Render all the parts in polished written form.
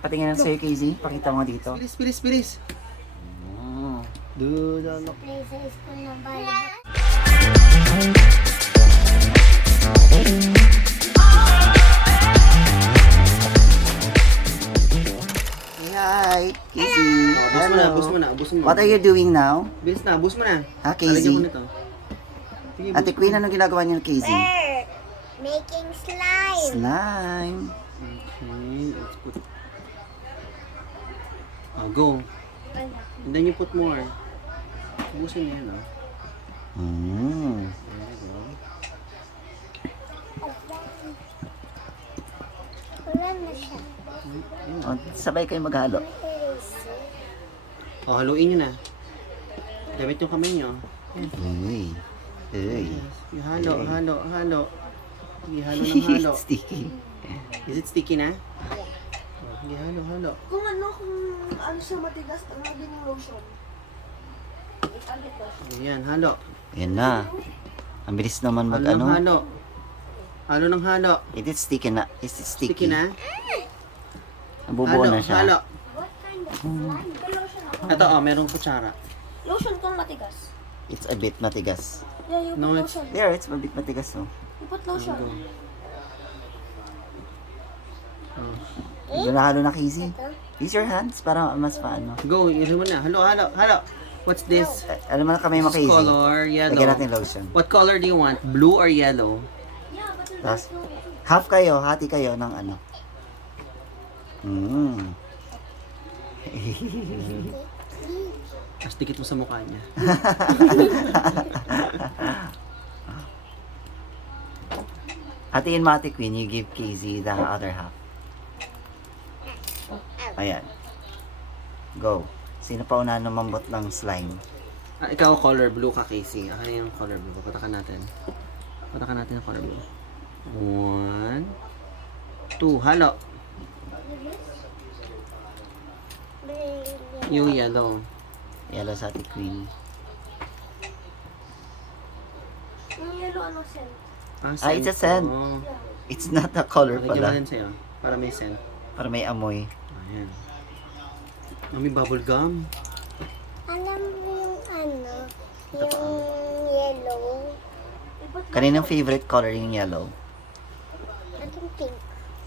Patingin sa'yo, Casey. Pakita mo dito. Bilis, bilis, bilis. Oh. Dude, Play sa school ng bahay. Hi, Casey. Bus mo na, bus mo na, bus mo. What are you doing now? Bilis na, bus mo na. Ha, Alagyan Casey? mo nito. Sige, Ate Queen, anong ginagawa niyo, Casey? We're making slime. Slime. Okay, let's put... Go. And then you put more. Busin niya yan, Mm. There you go. Wala na siya. Oh, sabay kayo maghalo. Haluin nyo na. Gamit yung kamay nyo. Uy. Uy. Yung halo, halo, halo. Sige, halo ng halo. Sticky. Is it sticky na? Sige, halo, halo. Kung ano siya matigas, ano din yung lotion? Ayan, halo. Yan na. Ang bilis naman mag Halo ng ano. halo. Halo ng halo. It is sticky na. Is it sticky? Sticky na? Nabubuo Halo, na siya. halo. What kind of slime? Lotion ako. Ito, merong kutsara. Lotion kung matigas. It's a bit matigas. Yeah, you put No, it's- lotion. There, it's a bit matigas, oh. You put lotion. Go. Doon na halo na, Casey. Use your hands para mas paano. Go, yun mo na. Halo, halo, halo. What's this? Alam mo na kamay mo, This Casey. color, Lagyan yellow. natin lotion. What color do you want? Blue or yellow? Yeah, but Tapos, half kayo, hati kayo ng ano. Mm. Tapos dikit mo sa mukha niya. Hatiin mo, Ate Queen, you give Casey the other half. Ayan. Go. Sino pa una namambot ng slime? Ikaw color blue ka, Casey. Ako yung color blue. Patakan natin. Patakan natin yung color blue. 1, 2, halo. Yung yellow. Yellow sa Ate Queen. yung yellow ano scent? Ah, it's a scent. Oh. It's not a color Lagyan mo pala. din sa'yo. Para may scent. Para may amoy. Ayan. May bubble gum. Alam mo yung ano, yung yellow, Kaninang favorite color yung yellow? at yung pink.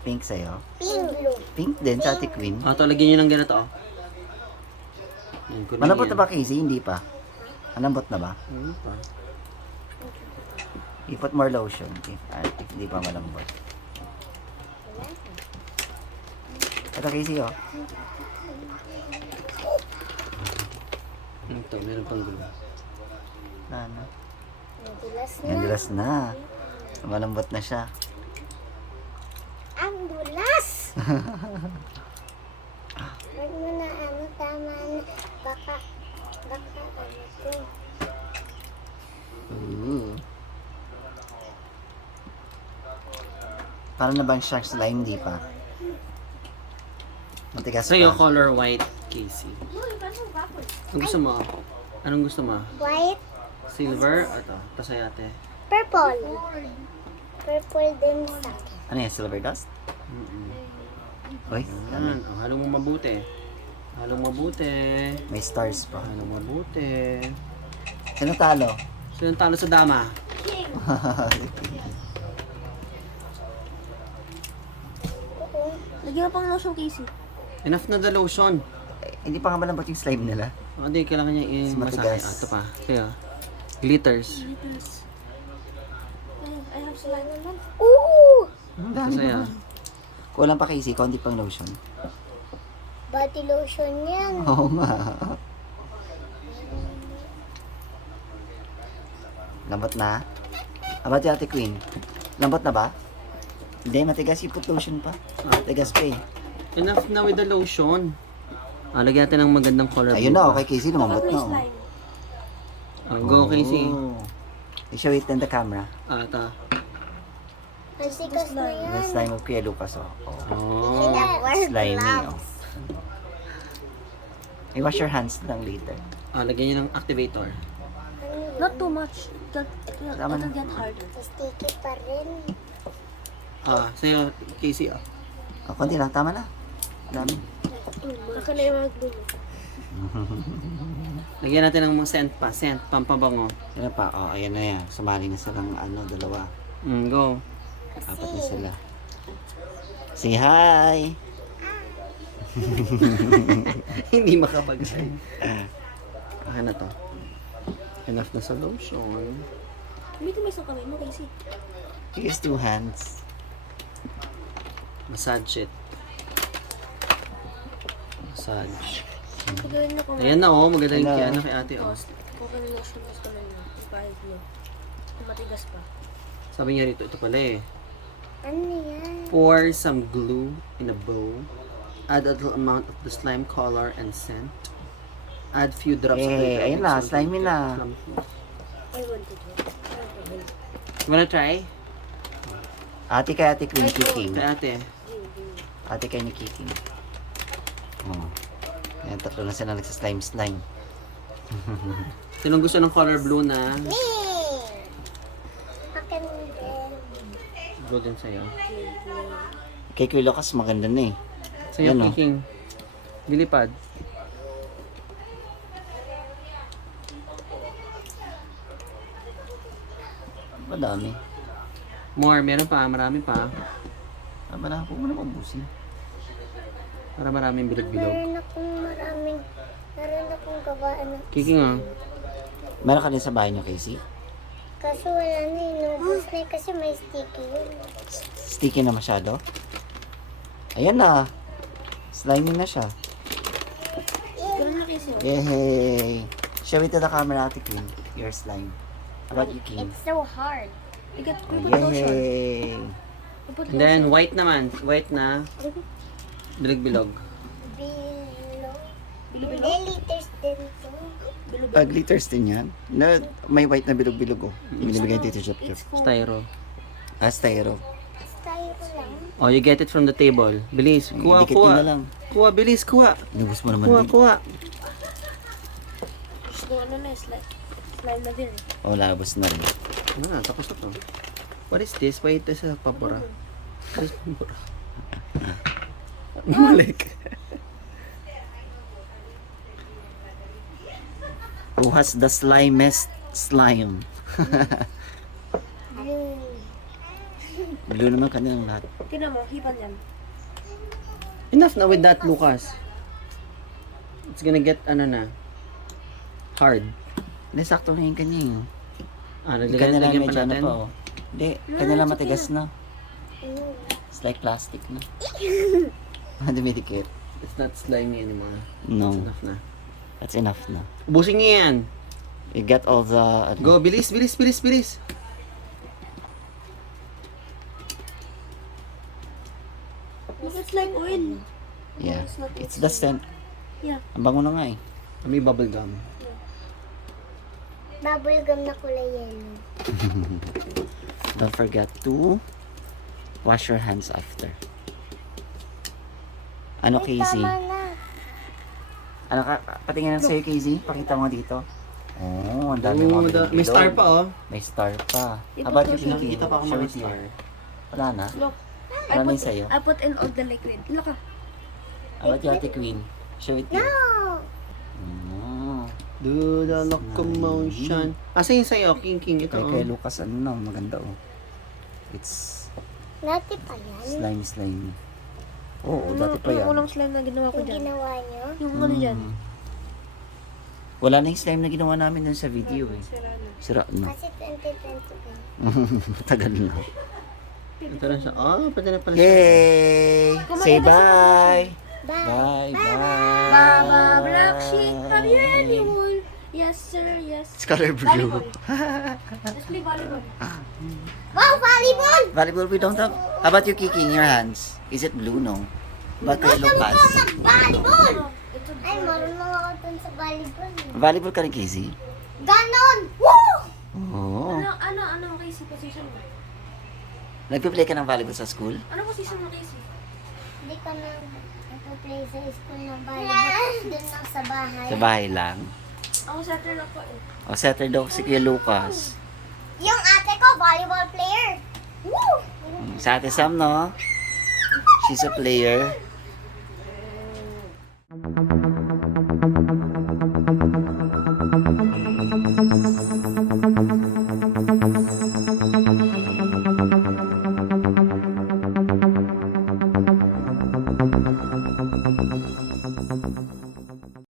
Pink sa'yo? Pink blue. Pink din sa Ate Queen. Ito, lagyan nyo ng ganito. Yan, kunin Malambot yan. na ba, Casey? Hindi pa. Malambot na ba? Ano pa? You put more lotion if hindi pa malambot. Ito, Casey, oh. Ito, meron pang glue. Na. Nadulas na. Yan, dulas na. Malambot na siya. Ang dulas! Huwag mo na ano, tama na. Baka ano to. Ooh. Parang na bang shark slime, di pa? Matigas So, yung pa. color white, Casey. Anong gusto mo? Anong gusto mo? White, Silver? Ito, ito sa'yo ate. purple. Purple din sa akin. Ano yan? Silver dust? Uy, Yan. Oh, halo mo mabuti. Halo mo mabuti. may stars pa. Halo mo mabuti. Sino talo? So, yung talo sa dama. Lagyan mo pang lotion, Casey. Enough na the lotion. Hindi pa nga malambot yung slime nila. Hindi, kailangan niya Mas i-masahe. matigas. Ito pa. Kaya, glitters. I have slime. Oo! Ito sa'yo. Kulang pa, Casey, konti pang lotion. Body lotion yan. Oo nga. Lambot na? About yung Ate Queen? Lambot na ba? Hindi, matigas yung put lotion pa. Matigas pa eh. Enough na with the lotion. Lagyan natin ng magandang color. Ayun blue na, pa. okay, Casey, lumambot May na. Oh. slime. Go, Casey. Oh. You show it in the camera. Ito. Masigas na The yan. slime of Kuya Lucas, oh. Oh. Slimy, oh. I-wash your hands lang later. Lagyan niyo ng activator. Not too much. Tama It'll na. get harder. Sticky pa rin. Sa'yo, Casey. Oh, konti lang, tama na. Dami. Baka na yung mga glue. Lagyan natin ng mga scent pa. Scent, pampabango. Sino pa? Oh, ayan na yan. Sumali na silang dalawa. Go. Apat na sila. Say hi! Hindi makapag-say. Okay na to. Enough na sa lotion. May isang kamay mo, Casey. Use 2 hands. Massage it. Massage. Pagawin na ko. Ayan na oh, maganda yung Hello. kay ate oh. Kung ano lotion, gusto na niya. Yung pahit niyo. Kung matigas pa. Sabi niya rito, ito pala eh. Ano yan? Pour some glue in a bowl. Add a little amount of the slime color and scent. Add few drops of the Ayun na, slimy na. I want to do. You wanna try? Ate kay Ate Queen kicking. Kay ate. Ate kay ni kicking. Oh. Ayan, tatlo na sila nagsa-slime. Sinong gusto ng color blue na? Me! Akin din. Blue din sa'yo. Kay Kuya Lucas maganda na eh. Sa'yo, Yan, oh. kicking. Lilipad. Madami. More, meron pa, marami pa. Tama na, huwag mo na mabusin. Para maraming bilog-bilog. Meron akong gawaan na. Kicking ah. Meron ka din sa bahay niyo, Casey? Kaso wala na, inubos na kasi may sticky yun. Sticky na masyado? Ayan na. Slimy na siya. Ganun na, Casey. Yay! Show it to the camera, Ate Queen. Your slime. How about you, King? It's so hard. Igat ko Oh, yung lotion. yay! Ipot And then, white naman. White na bilog-bilog. Bilog. Bilog-bilog? Hindi, liters din to. Glitters din yan. No, may white na bilog-bilog oh. Binibigay dito sa It's cool. Styro. Styro. Tayo ko lang. Oh, you get it from the table. Bilis. Kuha, Dikit yun na kuha. lang. Kuha, bilis, kuha. Inubos mo naman Kuha, din. kuha. Gusto ano na, slime na din eh. Oh, labos na rin. Ah, tapos na to. What is this? Wait, this is a pabora. What is pabora? Malik. Who has the slimest slime? Blue. Blue naman kanilang lahat. Tingnan mo, hipan yan. Enough na with that, Lucas. It's gonna get, ano na, hard. Hindi, sakto na yung kanya yung. Ah, Yung naglagan kanya lang lagyan pa medyo ano natin. pa oh. Hindi, kanya lang matigas na. It's like plastic na. Dumidikit. It's not slimy anymore. No, It's enough na. that's enough na. Ubusin niyo yan. You get all the... Go, bilis, bilis, bilis, bilis. It's like oil. Yeah, It's not it's the scent. Yeah. Ang bango na nga eh. May bubble gum. Bubblegum na kulay yellow. Don't forget to wash your hands after. Ano, Casey? Tama na. Ano ka? Patingin na sa'yo, Casey. Pakita mo dito. Oh, ang dami Oh, mga may star pa oh. May star pa. Ito How about po, you, Kiki? Nakikita pa ako Show mga it here. star. Wala na? Look. Wala na yung sa'yo? I put in all the liquid. Look ah. How about you, Ate Queen? Show it here. No! Oh. Do the locomotion. Asa yung sa'yo? King, ito Kay oh. Lucas, ano na, maganda oh. It's Dati pa yan. slimy. Oo, dati pa yan. Yung unang slime na ginawa ko Yung dyan. ginawa nyo. Yung ano dyan. Wala na yung slime na ginawa namin dun sa video eh. Sira na. Sira na. Kasi 2020 Tagal na. Ito na siya. Oh, pwede na pala siya. Yay! Say bye! Bye! Bye! Bye! Baba, black sheep, have you any wool? Yes, sir, yes. It's color blue. Let's play volleyball. Wow, volleyball! Volleyball we don't have. How about you, Kiki, in your hands? Is it blue? No. But kay Lucas. Volleyball! Ay, marunong ako dun sa volleyball. Volleyball ka rin, Casey? Ganon! Woo! Oo. Ano, Casey, position mo? Nagpe-play ka ng volleyball sa school? Ano position mo, Casey? Hindi ko na nagpa-play sa school ng volleyball. Doon lang sa bahay. Sa bahay lang. Ako setter lang po eh. O, setter daw si Kuya Lucas. Yung ate ko, volleyball player. Woo! Sa Ate Sam, no? She's a player. Bye.